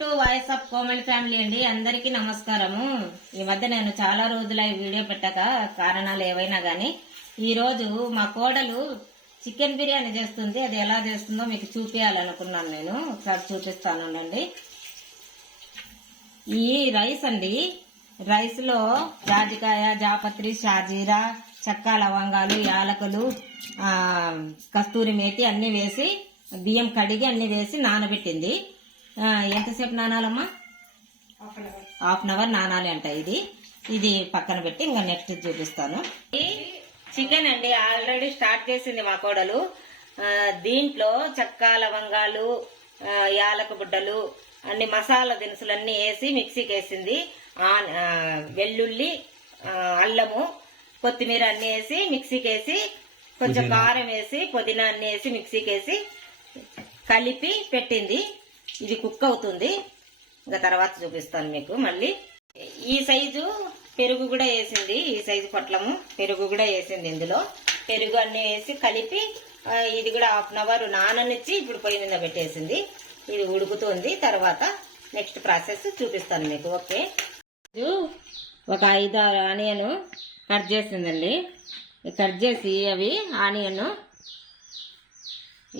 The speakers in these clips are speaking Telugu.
To voice of Komal family అండి. అందరికీ నమస్కారము. ఈ మధ్య నేను చాలా రోజుల వీడియో పెట్టక కారణాలు ఏవైనా గానీ ఈ రోజు మా కోడలు చికెన్ బిర్యానీ చేస్తుంది. అది ఎలా చేస్తుందో మీకు చూపించాలనుకున్నాను నేను. ఒకసారి చూపిస్తాను ఉండండి. ఈ రైస్ అండి రైస్లో జాజికాయ జాపత్రి షాజీరా చెక్క లవంగాలు యాలకులు కస్తూరి మేతి అన్ని వేసి బియ్యం కడిగి అన్ని వేసి నానబెట్టింది. ఎంతసేపు నానాలమ్మా? హాఫ్ అన్ అవర్ నానాలి అంట ఇది. ఇది పక్కన పెట్టి ఇంకా నెక్స్ట్ చూపిస్తాను. ఈ చికెన్ అండి. ఆల్రెడీ స్టార్ట్ చేసింది మా కోడలు. ఆ, దీంట్లో చెక్క లవంగాలు యాలక బుడ్డలు అన్ని మసాలా దినుసులు అన్ని వేసి మిక్సీకి వేసింది. వెల్లుల్లి అల్లము కొత్తిమీర అన్ని వేసి మిక్సీకి వేసి కొంచెం కారం వేసి పుదీనా అన్ని వేసి మిక్సీకి వేసి కలిపి పెట్టింది. ఇది కుక్ అవుతుంది. ఇంకా తర్వాత చూపిస్తాను మీకు. మళ్ళీ ఈ సైజు పెరుగు కూడా వేసింది. ఈ సైజు పొట్లము పెరుగు కూడా వేసింది ఇందులో. పెరుగు అన్ని వేసి కలిపి ఇది కూడా హాఫ్ అన్ అవర్ నాననిచ్చి ఇప్పుడు పొయ్యి మీద పెట్టేసింది. ఇది ఉడుకుతుంది. తర్వాత నెక్స్ట్ ప్రాసెస్ చూపిస్తాను మీకు. ఓకే. ఒక ఐదు ఆరు ఆనియన్ కట్ చేసిందండి. కట్ చేసి అవి ఆనియన్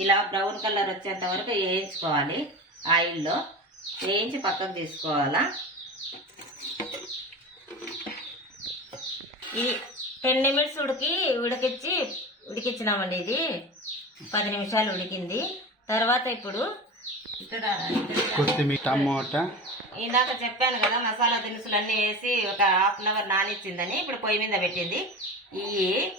ఇలా బ్రౌన్ కలర్ వచ్చేంత వరకు వేయించుకోవాలి. ఆయిల్లో వేయించి పక్కకు తీసుకోవాలా. ఈ టెన్ నిమిషస్ ఉడికి ఉడికిచ్చి ఉడికిచ్చినామండి ఇది. పది నిమిషాలు ఉడికింది. తర్వాత ఇప్పుడు కొత్తిమీర టమోటా. ఇందాక చెప్పాను కదా మసాలా దినుసులు అన్ని వేసి ఒక హాఫ్ అన్ అవర్ నానిచ్చిందని ఇప్పుడు పొయ్యి మీద పెట్టింది. ఇవి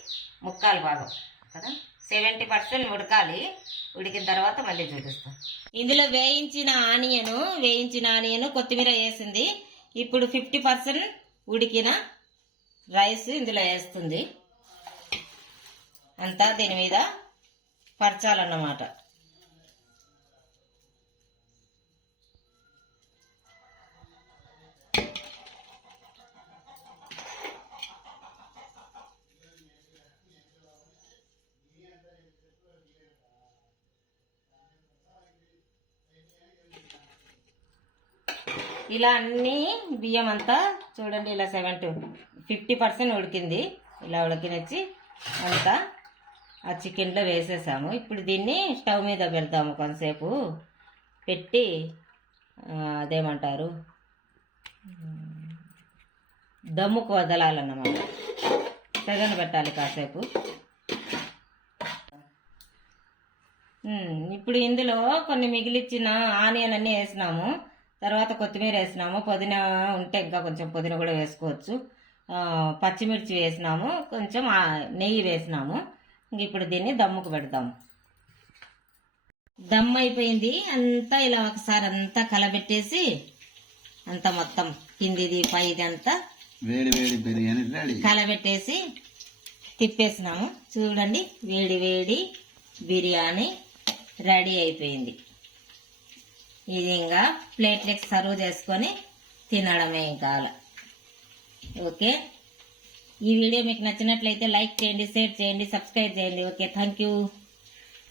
ముక్కాలు భాగం. కదా? సెవెంటీ పర్సెంట్ ఉడకాలి. ఉడికిన తర్వాత మళ్ళీ చూపిస్తాం. ఇందులో వేయించిన ఆనియను వేయించిన ఆనియను కొత్తిమీర వేసింది. ఇప్పుడు ఫిఫ్టీ పర్సెంట్ ఉడికిన రైస్ ఇందులో వేస్తుంది. అంతా దీని మీద పరచాలన్నమాట. ఇలా అన్ని బియ్యం అంతా చూడండి ఇలా సెవెంటీ ఫిఫ్టీ పర్సెంట్ ఉడికింది. ఇలా ఉడికినచ్చి అంతా ఆ చికెన్లో వేసేసాము. ఇప్పుడు దీన్ని స్టవ్ మీద పెడతాము కొంతసేపు. పెట్టి అదేమంటారు? దమ్ముకు వదలాలన్నమాట. సెగన పెట్టాలి కాసేపు. ఇప్పుడు ఇందులో కొన్ని మిగిలిచ్చిన ఆనియన్ అన్నీ వేసినాము. తర్వాత కొత్తిమీర వేసినాము. పుదీనా ఉంటే ఇంకా కొంచెం పుదీనా కూడా వేసుకోవచ్చు. పచ్చిమిర్చి వేసినాము. కొంచెం నెయ్యి వేసినాము. ఇంక ఇప్పుడు దీన్ని దమ్ముకు పెడతాము. దమ్ అయిపోయింది. అంతా ఇలా ఒకసారి అంతా కలబెట్టేసి అంతా మొత్తం కిందిది పైది అంతా వేడి వేడి బిర్యానీ రెడీ. కలబెట్టేసి తిప్పేసినాము. చూడండి వేడి వేడి బిర్యానీ రెడీ అయిపోయింది. ఇది ఇంకా ప్లేట్లకి సర్వ్ చేసుకొని తినడమే ఇంకా ఓకే? ఈ వీడియో మీకు నచ్చినట్లయితే లైక్ చేయండి షేర్ చేయండి సబ్స్క్రైబ్ చేయండి. Okay thank you.